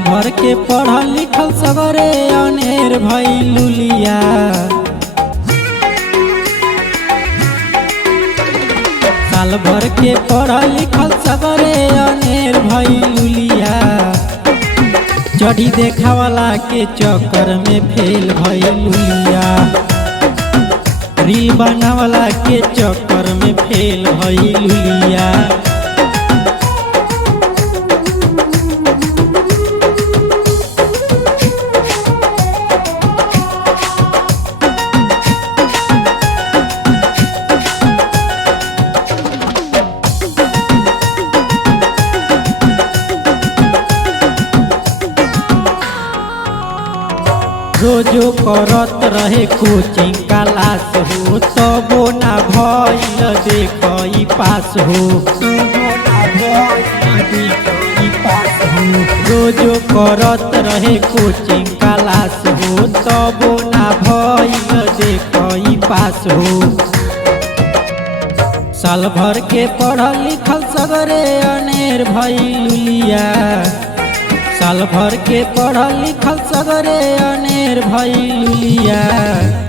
भर के पढ़ल लिखल सगरे अनेर भइलुलिया। साल भर के पढ़ल लिखल सगरे अनेर भइलुलिया। चढ़ी देखावला के चक्कर में फेल भइलुलिया। रील बनावला के चक्कर में फेल भइलुलिया। रोजो करत रहे कोचिंग क्लास हो, तबो ना भइल देखई पास हो। रोजो करत रहे कोचिंग क्लास हो, तबो ना भइल देखई पास हो। साल भर के पढ़ल लिखल सगरे अनेर भइलुलिया। साल भर के पढ़ल लिखल सगरे अनेर भइलुलिया।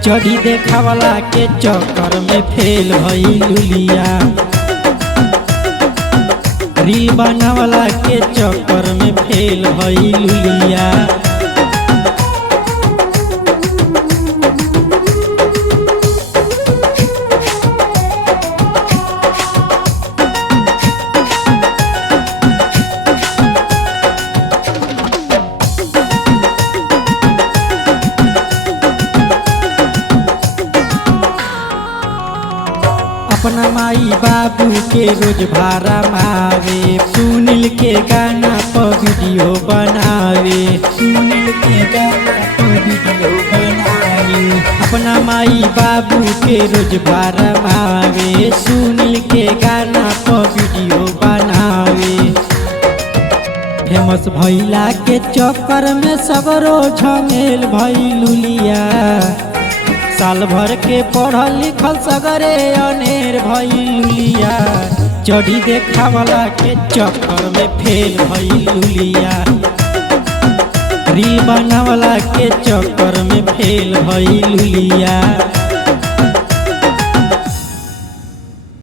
चढ़ी देखावला के चक्कर में फेल भइलुलिया। रील बनावला के चक्कर में फेल भइलुलिया। अपना माई बाबू के रोज भाड़ा मारे, सुनील के गाना पर वीडियो बनावे। सुनील के गाना पर वीडियो बनावे। अपना माई बाबू के रोज भाड़ा मारे, सुनील के गाना पर वीडियो बनावे। फेमस भइला के चक्कर में सगरो झमेल भइलुलिया। साल भर के पढ़ल लिखल सगरे अनेर भइलुलिया। चढ़ी देखावला के चक्कर में फेल भइलुलिया। रील बनावला के चक्कर में फेल भइलुलिया।